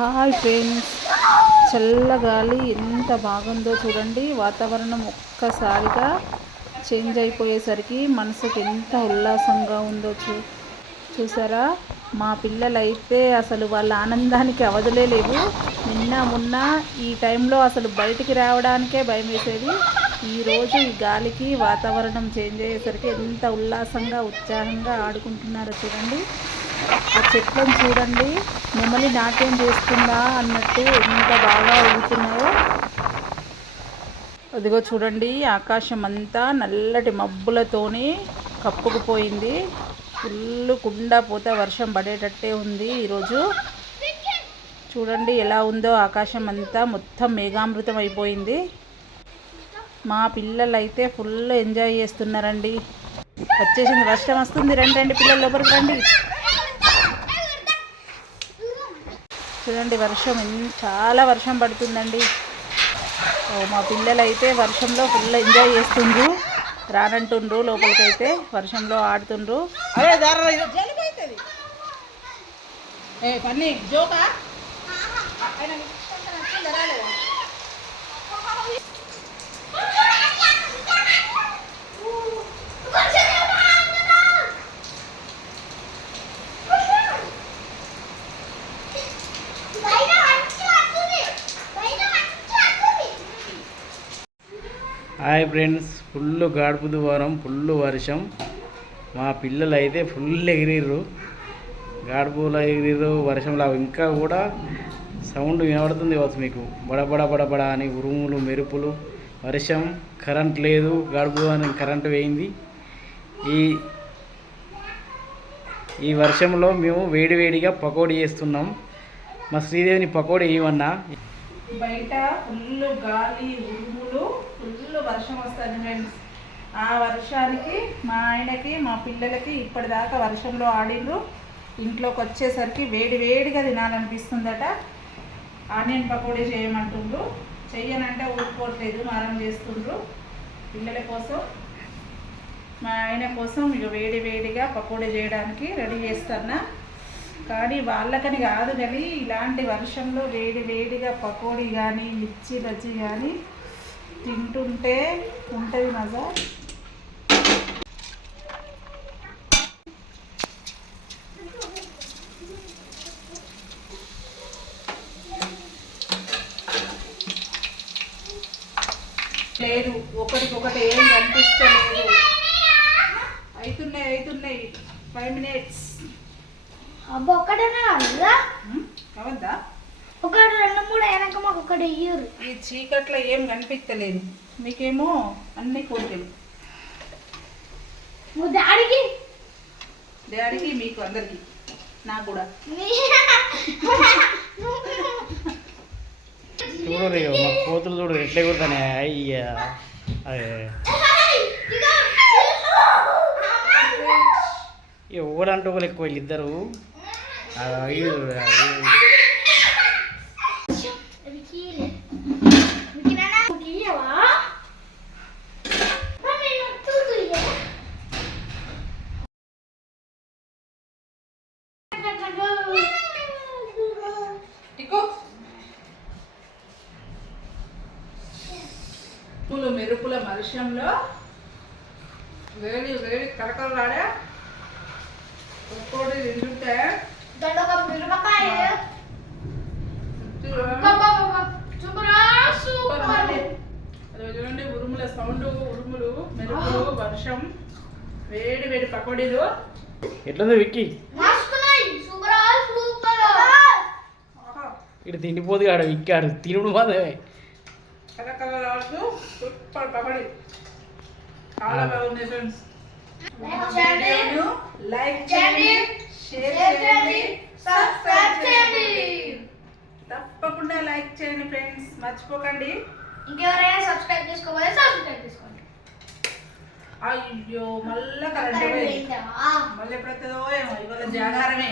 Hi friends. చల్లగాలి ఎంత బాగుందో చూడండి. వాతావరణం ఒక్కసారిగా చేంజ్ అయిపోయేసరికి మనసుకి ఎంత ఉల్లాసంగా ఉందో చూ చూసారా? మా పిల్లలైతే అసలు వాళ్ళ ఆనందానికి అవధులే లేవు. నిన్న మొన్న ఈ టైంలో అసలు బయటికి రావడానికే భయం వేసేది ఈరోజు ఈ గాలికి వాతావరణం చేంజ్ అయ్యేసరికి ఎంత ఉల్లాసంగా ఉత్సాహంగా ఆడుకుంటున్నారో చూడండి. ఆ చెట్లను చూడండి. నెమలి నాట్యం చేస్తుందా అన్నట్టు ఎంత బాగా ఊగుతున్నాయో. అదిగో చూడండి ఆకాశం అంతా నల్లటి మబ్బులతోని కప్పుకుపోయింది. ఫుల్ కుండా పోతే వర్షం పడేటట్టే ఉంది ఈరోజు. చూడండి ఎలా ఉందో ఆకాశం అంతా మొత్తం మేఘామృతం అయిపోయింది. మా పిల్లలు అయితే ఫుల్ ఎంజాయ్ చేస్తున్నారండి. వచ్చేసింది వర్షం వస్తుంది. రండి రండి పిల్లలు లోపలికి రండి. చూడండి వర్షం ఎన్- చాలా వర్షం పడుతుందండి. ఓ, మా పిల్లలు అయితే వర్షంలో ఫుల్ ఎంజాయ్ చేస్తుండ్రు. రానంటుండ్రు లోపలికైతే వర్షంలో ఆడుతుండ్రు. ఏ పన్ని జోకా? హాయ్ ఫ్రెండ్స్ ఫుల్ గాడుపు దువారం ఫుల్ వర్షం. మా పిల్లలు అయితే ఫుల్ ఎగిరిర్రు. గాడుపులో ఎగిరిర్రు వర్షంలో ఇంకా కూడా సౌండ్ వినబడుతుంది కావచ్చు మీకు. బడబడ బడబడ అని ఉరుములు మెరుపులు. వర్షం కరెంట్ లేదు. గాడుపు అని కరెంట్ వేయింది ఈ ఈ వర్షంలో మేము వేడివేడిగా పకోడీ చేస్తున్నాం. మా శ్రీదేవిని పకోడీ వేయమన్నా బయట ఫుల్ గాలి ఉరుములు ఫుల్ వర్షం వస్తుంది ఫ్రెండ్స్ ఆ వర్షానికి మా ఆయనకి మా పిల్లలకి ఇప్పటిదాకా వర్షంలో ఆడిండ్రు. ఇంట్లోకి వచ్చేసరికి వేడి వేడిగా తినాలనిపిస్తుందట. ఆనియన్ పకోడీ చేయమంటుండ్రు. చెయ్యనంటే ఊరుకోవట్లేదు మారం చేస్తుండ్రు. పిల్లల కోసం మా ఆయన కోసం ఇక వేడి వేడిగా పకోడీ చేయడానికి రెడీ చేస్తున్నా. కానీ వాళ్ళకని కాదు కానీ ఇలాంటి వర్షంలో వేడి వేడిగా పకోడీ కానీ మిర్చి బజ్జీ కానీ తింటుంటే ఉంటుంది మజా. లేదు ఒకటికొకటి ఏం కనిపిస్తలేదు. అవుతున్నాయి అవుతున్నాయి ఫైవ్ మినిట్స్ అబ్బా ఒక్కటేనా? కాదా అవద్దా ఒకటి రెండు మూడు అయినాక మాకు ఒకటి ఇయ్యరు. ఈ చీకట్లో ఏం కనిపించలేదు మీకేమో అన్ని కోరికలు. నువ్వు దాడికి డాడీకి మీకు అందరికి. నాకు కూడా. చూడరు ఇక మా కోతులు చూడరు ఎట్లా కొడతానే? అయ్యా అదే. ఒకడంటే ఒకరు ఎక్కువ వీళ్ళిద్దరు? ఆ, వీళ్ళు, ఆ, వీళ్ళు. మెరుపుల మరుషంలో వేడి వేడి కరకరలాడే ఒక్కోటి తింటుంటే సూపర్ ఉంది. అదిగో చూడండి ఉరుముల సౌండ్ ఉరుములు మెరుపులు వర్షం వేడి వేడి పకోడీలు. ఎట్లుంది విక్కీ? ఇటు తిండిపోదు ఆడ విక్కీ ఆడు. తినుడు మాత్రమే సూపర్ పకోడీ. చాలా బాగుంది ఫ్రెండ్స్ లైక్ చేయండి. చేయండి షేర్ షేర్ చేయండి చేయండి. సబ్స్క్రైబ్ సబ్స్క్రైబ్ చేయండి చేయండి. తప్పకుండా లైక్ చేయండి ఫ్రెండ్స్ మర్చిపోకండి. ఇంకెవరైనా సబ్స్క్రైబ్ చేసుకోవాలి సబ్స్క్రైబ్ చేసుకోండి. అయ్యో మళ్ళా కరెంట్? మళ్ళీ ఎప్పుడైతుందో ఏమో ఇవాళ జాగారమే.